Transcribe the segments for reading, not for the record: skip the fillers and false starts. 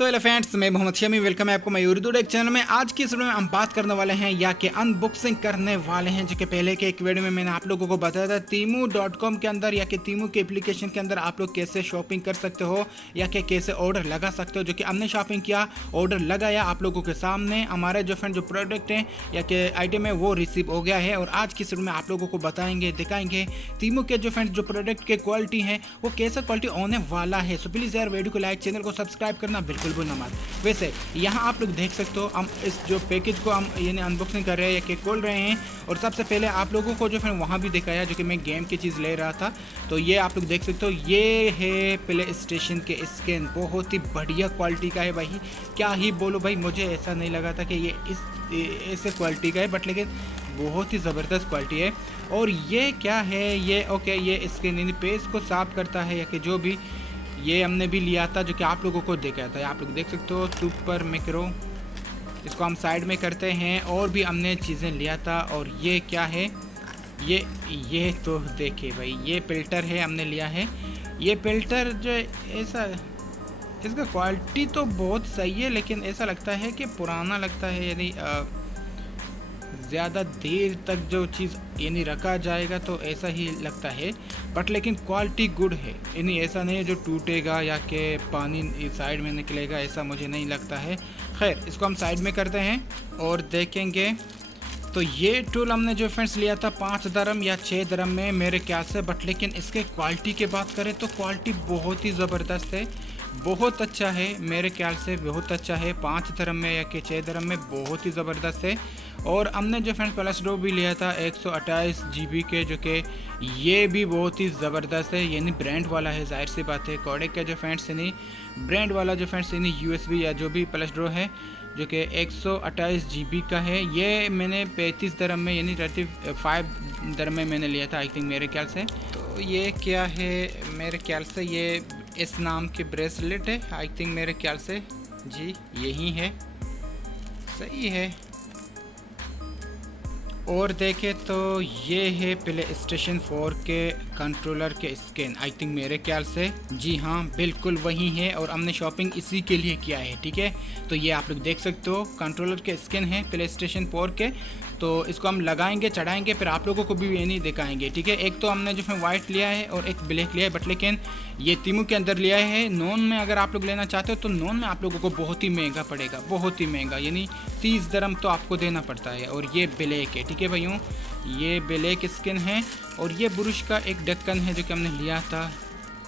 तो hello friends, मैं Mohammed Shami, welcome है आपको मैं उर्दू टेक चैनल में। आज की इस वीडियो में हम बात करने वाले हैं या कि अनबॉक्सिंग करने वाले हैं, जो कि पहले के एक वीडियो में मैंने आप लोगों को बताया था temu.com के अंदर या कि temu के एप्लीकेशन के अंदर आप लोग कैसे शॉपिंग कर सकते हो या कि कैसे ऑर्डर लगा सकते हो। जो कि हमने शॉपिंग किया, ऑर्डर लगाया, आप लोगों के सामने हमारे जो फ्रेंड जो प्रोडक्ट है या कि आइटम है वो रिसीव हो गया है। और आज की इस वीडियो में आप लोगों को बताएंगे, दिखाएंगे temu के जो फ्रेंड जो प्रोडक्ट के क्वालिटी है वो कैसा क्वालिटी होने वाला है। सो प्लीज़ यार वीडियो को लाइक, चैनल को सब्सक्राइब करना बिल्कुल भूलना मत। वैसे यहाँ आप लोग देख सकते हो, हम इस जो पैकेज को हम यानी अनबॉक्सिंग कर रहे हैं या कि खोल रहे हैं। और सबसे पहले आप लोगों को जो फिर वहाँ भी दिखाया जो कि मैं गेम की चीज़ ले रहा था, तो ये आप लोग देख सकते हो, ये है प्ले स्टेशन के स्कैन। बहुत ही बढ़िया क्वालिटी का है भाई, क्या ही बोलो भाई। मुझे ऐसा नहीं लगा था कि ये इस ऐसे क्वालिटी का है, बट लेकिन बहुत ही ज़बरदस्त क्वालिटी है। और ये क्या है, ये ओके, ये स्कैन यानी पेज को साफ करता है या कि जो भी, ये हमने भी लिया था जो कि आप लोगों को देखा था। आप लोग देख सकते हो सुपर मैक्रो, इसको हम साइड में करते हैं। और भी हमने चीज़ें लिया था। और ये क्या है, ये तो देखिए भाई, ये फिल्टर है हमने लिया है। ये फिल्टर जो ऐसा, इसका क्वालिटी तो बहुत सही है, लेकिन ऐसा लगता है कि पुराना लगता है, यानी ज़्यादा देर तक जो चीज़ यानी रखा जाएगा तो ऐसा ही लगता है। बट लेकिन क्वालिटी गुड है, यानी ऐसा नहीं है जो टूटेगा या कि पानी साइड में निकलेगा, ऐसा मुझे नहीं लगता है। खैर, इसको हम साइड में करते हैं और देखेंगे। तो ये टूल हमने जो फ्रेंड्स लिया था 5 दरम या 6 दरम में मेरे ख्याल से। बट लेकिन इसके क्वालिटी की बात करें तो क्वालिटी बहुत ही ज़बरदस्त है, बहुत अच्छा है, मेरे ख्याल से बहुत अच्छा है। 5 दरम में या कि 6 दरम में बहुत ही ज़बरदस्त है। और हमने जो फ्रेंड्स प्लस डो भी लिया था 128 GB के, जो कि ये भी बहुत ही ज़बरदस्त है, यानी ब्रांड वाला है, जाहिर सी बात है। कोडेक का जो फ्रेंड्स यानी ब्रांड वाला जो फ्रेंड्स यानी USB या जो भी प्लस डो है जो कि 128 GB का है। ये मैंने 35 दरम में यानी 35 दरम में मैंने लिया था आई थिंक, मेरे ख्याल से। तो ये क्या है, मेरे ख्याल से ये इस नाम की ब्रेसलेट है आई थिंक, मेरे ख्याल से जी यही है, सही है। और देखें तो ये है प्ले स्टेशन 4 के कंट्रोलर के स्कैन आई थिंक, मेरे ख्याल से जी हाँ बिल्कुल वही है। और हमने शॉपिंग इसी के लिए किया है, ठीक है। तो ये आप लोग देख सकते हो, कंट्रोलर के स्कैन है प्ले स्टेशन 4 के। तो इसको हम लगाएंगे, चढ़ाएंगे, फिर आप लोगों को भी ये नहीं दिखाएंगे, ठीक है। एक तो हमने जो है वाइट लिया है और एक ब्लैक लिया है, बट लेकिन ये temu के अंदर लिया है। नॉन में अगर आप लोग लेना चाहते हो तो नॉन में आप लोगों को बहुत ही महंगा पड़ेगा, बहुत ही महंगा, यानी 30 दरम तो आपको देना पड़ता है। और ये ब्लैक है, ठीक है भाइयों, ये ब्लैक स्किन है। और ये ब्रुश का एक ढक्कन है जो कि हमने लिया था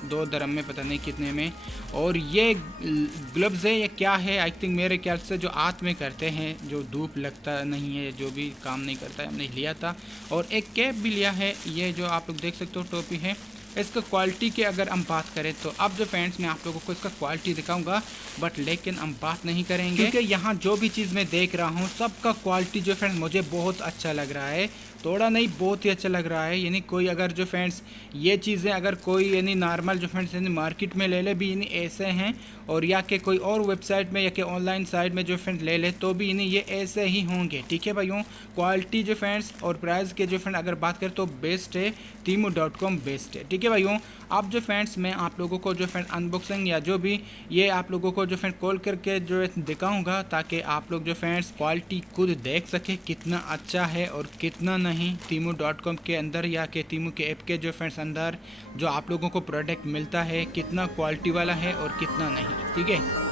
2 दरम में, पता नहीं कितने में। और ये ग्लव्स है, ये क्या है आई थिंक, मेरे ख्याल से जो हाथ में करते हैं, जो धूप लगता नहीं है, जो भी काम नहीं करता है, हमने लिया था। और एक कैप भी लिया है, ये जो आप लोग देख सकते हो टोपी है। इसका क्वालिटी की अगर हम बात करें तो अब जो फ्रेंड्स मैं आप लोगों को इसका क्वालिटी दिखाऊंगा, बट लेकिन हम बात नहीं करेंगे क्योंकि यहाँ जो भी चीज़ मैं देख रहा हूँ सबका क्वालिटी जो फ्रेंड्स मुझे बहुत अच्छा लग रहा है, थोड़ा नहीं बहुत ही अच्छा लग रहा है। यानी कोई अगर जो फ्रेंड्स ये चीज़ें अगर कोई यानी नॉर्मल जो फ्रेंड्स यानी मार्केट में ले ले भी यानी ऐसे हैं, और या कि कोई और वेबसाइट में या कि ऑनलाइन साइट में जो फ्रेंड्स ले ले तो भी यानी ये ऐसे ही होंगे, ठीक है भाइयों। क्वालिटी जो फ्रेंड्स और प्राइस के जो फ्रेंड अगर बात करें तो बेस्ट है, temu.com बेस्ट है, ठीक है भाइयों। अब जो फ्रेंड्स मैं आप लोगों को जो फ्रेंड अनबॉक्सिंग या जो भी ये आप लोगों को जो फ्रेंड कॉल करके जो दिखाऊंगा, ताकि आप लोग जो फ्रेंड्स क्वालिटी खुद देख सके कितना अच्छा है और कितना नहीं। temu.com के अंदर या कि temu के ऐप के जो फ्रेंड्स अंदर जो आप लोगों को प्रोडक्ट मिलता है कितना क्वालिटी वाला है और कितना नहीं, ठीक है।